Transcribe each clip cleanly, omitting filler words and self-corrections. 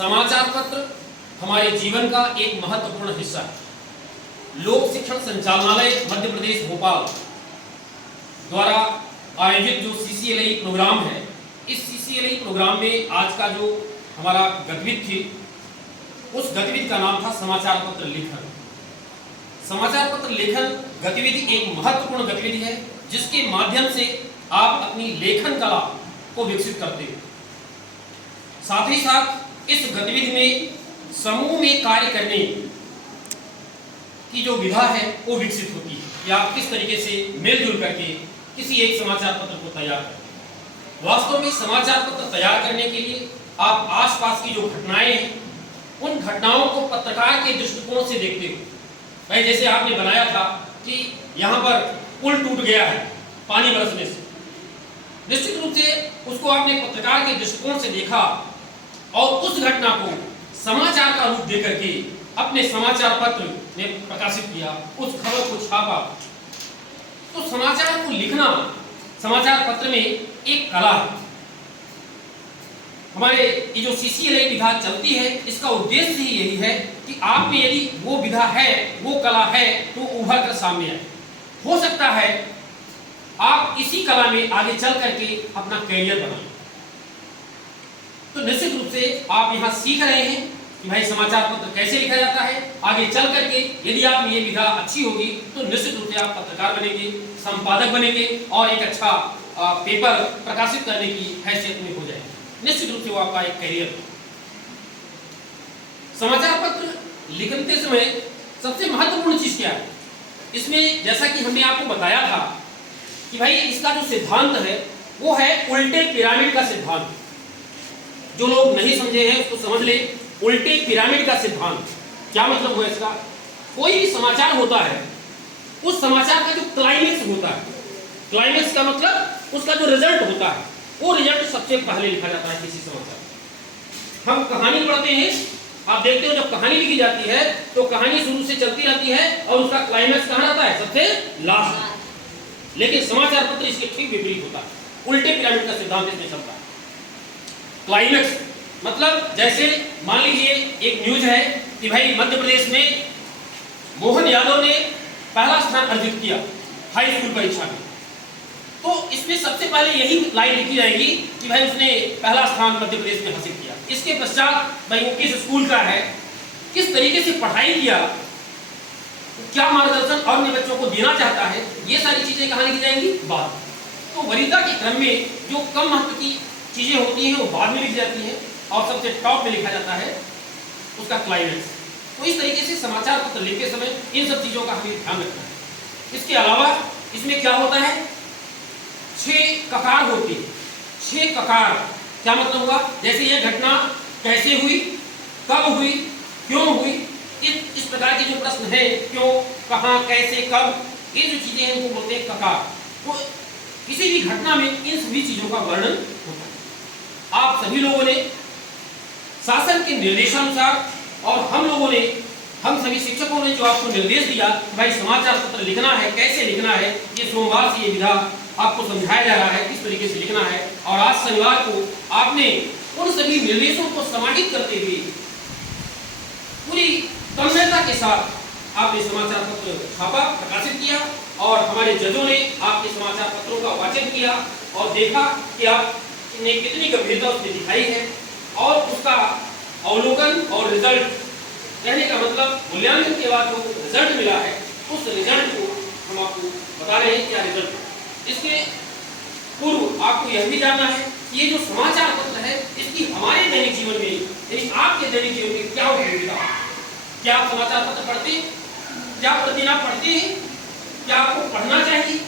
समाचार पत्र हमारे जीवन का एक महत्वपूर्ण हिस्सा है। लोक शिक्षण संचालनालय मध्य प्रदेश भोपाल द्वारा आयोजित जो CCLI प्रोग्राम है, इस CCLI प्रोग्राम में आज का जो हमारा गतिविधि थी, उस गतिविधि का नाम था समाचार पत्र लेखन। समाचार पत्र लेखन गतिविधि एक महत्वपूर्ण गतिविधि है, जिसके माध्यम से आप अपनी लेखन कला को विकसित करते हो। साथ ही साथ इस गतिविधि में समूह में कार्य करने की जो विधा है वो विकसित होती है कि आप किस तरीके से मिलजुल करके किसी एक समाचार पत्र को तैयार करें। वास्तव में समाचार पत्र तैयार करने के लिए आप आसपास की जो घटनाएं हैं, उन घटनाओं को पत्रकार के दृष्टिकोण से देखते हो। भाई जैसे आपने बनाया था कि यहाँ पर पुल टूट गया है पानी बरसने से, निश्चित रूप से उसको आपने पत्रकार के दृष्टिकोण से देखा और उस घटना को समाचार का रूप देकर के अपने समाचार पत्र में प्रकाशित किया, उस खबर को छापा। तो समाचार को लिखना समाचार पत्र में एक कला है। हमारे ये जो CCLI विधा चलती है, इसका उद्देश्य ही यही है कि आप में यदि वो विधा है, वो कला है, तो उभर कर सामने आए। हो सकता है आप इसी कला में आगे चल करके अपना करियर बनाएं। तो निश्चित रूप से आप यहाँ सीख रहे हैं कि भाई समाचार पत्र कैसे लिखा जाता है। आगे चल करके यदि आप में ये विधा अच्छी होगी तो निश्चित रूप से आप पत्रकार बनेंगे, संपादक बनेंगे और एक अच्छा पेपर प्रकाशित करने की हैसियत में हो जाएंगे। निश्चित रूप से वो आपका एक करियर। समाचार पत्र लिखते समय सबसे महत्वपूर्ण चीज क्या है? इसमें जैसा कि हमने आपको बताया था कि भाई इसका जो सिद्धांत है वो है उल्टे पिरामिड का सिद्धांत। जो लोग नहीं समझे हैं उसको समझ ले। उल्टे पिरामिड का सिद्धांत क्या मतलब हुआ इसका? कोई भी समाचार होता है, उस समाचार का जो क्लाइमेक्स होता है, क्लाइमेक्स का मतलब उसका जो रिजल्ट होता है, वो रिजल्ट सबसे पहले लिखा जाता है किसी समाचार। हम कहानी पढ़ते हैं, आप देखते हो जब कहानी लिखी जाती है तो कहानी शुरू से चलती रहती है और उसका क्लाइमेक्स कहाँ रहता है? सबसे लास्ट। लेकिन समाचार पत्र इसके ठीक विपरीत होता है। उल्टे पिरामिड का सिद्धांत इसमें चलता है। क्लाइमेक्स मतलब जैसे मान लीजिए एक न्यूज है कि भाई मध्य प्रदेश में मोहन यादव ने पहला स्थान अर्जित किया हाई स्कूल परीक्षा में, तो इसमें सबसे पहले यही लाइन लिखी जाएगी कि भाई उसने पहला स्थान मध्य प्रदेश में हासिल किया। इसके पश्चात भाई वो किस स्कूल का है, किस तरीके से पढ़ाई किया, क्या मार्गदर्शन अन्य बच्चों को देना चाहता है, ये सारी चीजें कहाँ लिखी जाएंगी? बाद। तो वरीयता के क्रम में जो कम महत्व की चीजें होती हैं वो बाद में लिखी जाती हैं और सबसे टॉप में लिखा जाता है उसका क्लाइमेक्स। तो इस तरीके से समाचार पत्र लिखते समय इन सब चीजों का हमें ध्यान रखना है। इसके अलावा इसमें क्या होता है? 6 ककार होती है। 6 ककार क्या मतलब हुआ? जैसे यह घटना कैसे हुई, कब हुई, क्यों हुई, इस प्रकार के जो प्रश्न है, क्यों, कहां, कैसे, कब, ये जो चीजें हैं उनको बोलते हैं ककार। तो किसी भी घटना में इन सभी चीजों का वर्णन होता है। आप सभी लोगों ने शासन के निर्देशानुसार और हम सभी शिक्षकों ने जो आपको निर्देश दिया कि भाई समाचार पत्र लिखना है, कैसे लिखना है, ये सोमवार से ये विधा आपको समझाया जा रहा है किस तरीके से लिखना है। और आज शनिवार को आपने उन सभी निर्देशों को समाहित करते हुए पूरी तन्मयता के साथ आपने समाचार पत्र छापा, प्रकाशित किया और हमारे जजों ने आपके समाचार पत्रों का वाचन किया और देखा कि आपने कितनी गंभीरता उसमें दिखाई है और उसका अवलोकन और रिजल्ट कहने का मतलब मूल्यांकन के बाद जो रिजल्ट मिला है, उस रिजल्ट को हम आपको बता रहे हैं क्या रिजल्ट है। इसके पूर्व आपको यह भी जानना है कि ये जो समाचार पत्र है इसकी हमारे दैनिक जीवन में, यानी आपके दैनिक जीवन में क्या उपयोगिता है। क्या आप समाचार पत्र पढ़ते हैं? क्या प्रतिदिन आप पढ़ते हैं? क्या आपको पढ़ना चाहिए?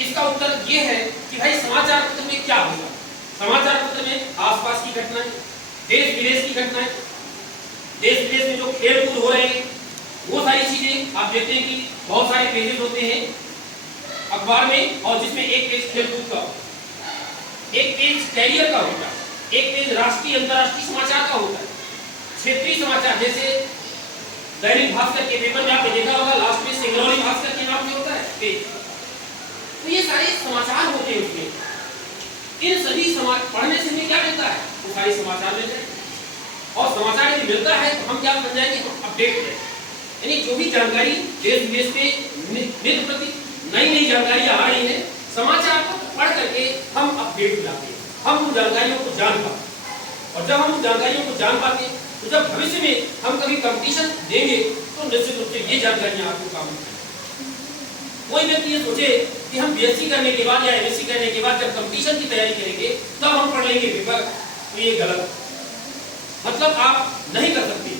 इसका उत्तर ये है कि भाई समाचार पत्र में क्या होगा? समाचार पत्र में आसपास की घटनाएं, देश विदेश की घटनाएं, देश विदेश में जो खेल कूद हो रहे हैं वो सारी चीजें आप देखते हैं कि बहुत सारे पेजेस होते हैं अखबार में, और जिसमें एक पेज खेल कूद का, एक पेज कैरियर का होता है, एक पेज राष्ट्रीय अंतर्राष्ट्रीय समाचार का होता है, क्षेत्रीय समाचार जैसे दैनिक भास्कर के पेपर में आपने देखा होगा लास्ट में सिंगरौली भास्कर के नाम से होता है पेज। तो ये सारे समाचार होते हैं उसमें। इन सभी समाचार पढ़ने से हमें क्या मिलता है? वो सारे समाचार मिलते हैं। और समाचार यदि मिलता है तो हम क्या बन जाएंगे, हम अपडेट हैं। यानी जो भी जानकारी देश विदेश में नित्य प्रति नई नई जानकारियां आ रही है, समाचार को पढ़ करके हम अपडेट मिलाते हैं, हम उन जानकारियों को जान पाते हैं। और जब हम उन जानकारियों को जान पाते हैं तो जब भविष्य में हम कभी कंपटीशन देंगे तो निश्चित रूप से ये जानकारियां आपको काम आएंगी। कोई व्यक्ति ये सोचे कि हम बीएससी करने के बाद या एमएससी करने के बाद जब कंपटीशन की तैयारी करेंगे तब हम पढ़ लेंगे पेपर, तो ये गलत, मतलब आप नहीं कर सकते।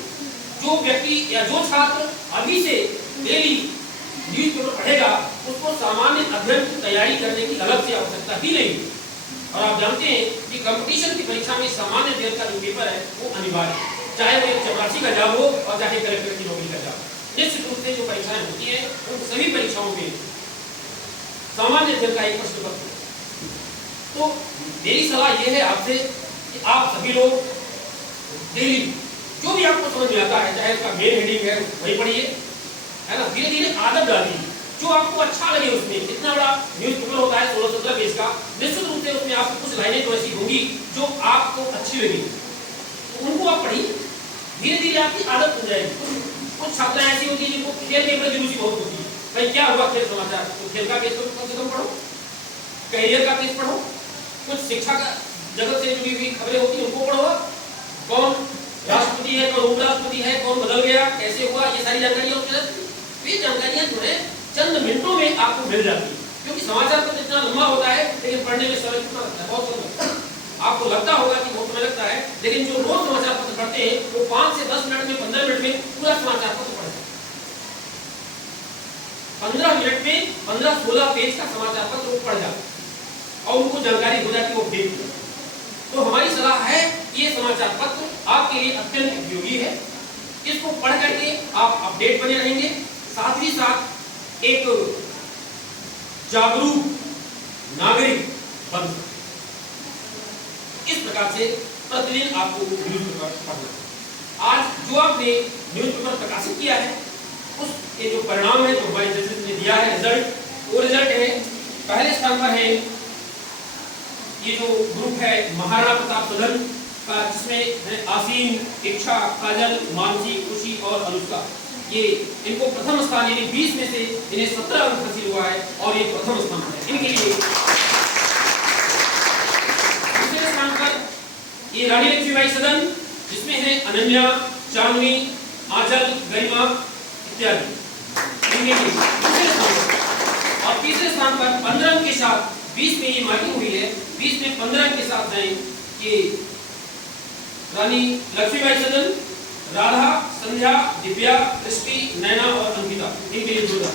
जो व्यक्ति या जो छात्र अभी से डेली न्यूज़पेपर पढ़ेगा उसको सामान्य अध्ययन की तैयारी करने की अलग से आवश्यकता ही नहीं है। और आप जानते हैं कि कंपटीशन की परीक्षा में सामान्य अध्ययन का जो पेपर है वो अनिवार्य है, चाहे वो एक चपरासी का जॉब हो और चाहे कलेक्टर की नौकरी का जॉब। निश्चित रूप से जो परीक्षाएं होती हैं उन सभी परीक्षाओं में सामान्य अध्ययन का एक प्रश्न पत्र। तो मेरी सलाह यह है आपसे कि आप सभी लोग डेली जो भी आपको समझ में आता है, चाहे उसका मेन हेडिंग है वही पढ़िए, है ना, धीरे धीरे आदत डालिए जो आपको अच्छा लगे उसमें। इतना बड़ा न्यूज़पेपर होता है 16-17 पेज का, निश्चित रूप से उसमें आपको कुछ लाइनें तो ऐसी होंगी जो आपको अच्छी लगी, तो उनको आप पढ़िए, धीरे धीरे आपकी आदत बन जाएगी। कुछ छात्राएं ऐसी होती है जिनको खेल के प्रति रुचि बहुत होती है, भाई क्या हुआ खेल समाचार, तो खेल का पेज तो कम से कम पढ़ो, कैरियर का पेज पढ़ो, कुछ शिक्षा का जगत से जुड़ी हुई खबरें होती है उनको पढ़ो, कौन राष्ट्रपति है, कौन उपराष्ट्रपति है, कौन बदल गया, कैसे हुआ, ये सारी जानकारियां उसमें, ये जानकारियां जो है चंद मिनटों में आपको मिल जाती है। क्योंकि समाचार पत्र इतना लंबा होता है लेकिन पढ़ने में समय कितना लगता है, बहुत समय लगता है। आपको लगता होगा कि बहुत समय लगता है, लेकिन जो रोज समाचार पत्र पढ़ते हैं वो 5 से 10 मिनट में, 15 मिनट में पूरा समाचार पत्र पढ़ते हैं। 15 मिनट में 15-16 पेज का समाचार पत्र वो पढ़ जाते हैं और उनको जानकारी हो जाती है, वो देखते हैं। तो हमारी सलाह है कि ये समाचार पत्र आपके लिए अत्यंत उपयोगी है, इसको पढ़ करके आप अपडेट बने रहेंगे, साथ ही साथ एक जागरूक नागरिक बन सकते। इस प्रकार से प्रतिदिन आपको न्यूज़पेपर पढ़ना। आज जो आपने न्यूज़पेपर प्रकाशित किया है उसके जो परिणाम है, जो हमारे जजेस ने दिया है रिजल्ट, वो रिजल्ट है पहले स्थान पर है ये जो ग्रुप है महाराणा प्रताप सदन का, जिसमें आसीन, इच्छा, काजल, मानसी, खुशी और अनुष्का, ये इनको प्रथम स्थान, यानी 20 में से इन्हें 17 अंक हासिल हुआ है और ये प्रथम स्थान है इनके लिए। दूसरे स्थान पर ये रानी लक्ष्मीबाई सदन, जिसमें है अनन्या, चांदनी, आंचल, गरिमा इत्यादि, इनके लिए दूसरे स्थान पर। और तीसरे स्थान पर 15 अंक के साथ 20 में ये मार्किंग हुई है, 20 में 15 अंक के साथ है ये रानी लक्ष्मीबाई सदन, राधा, संध्या, दिव्या, दृष्टि, नैना और अंकिता, इनके लिए जोरदार।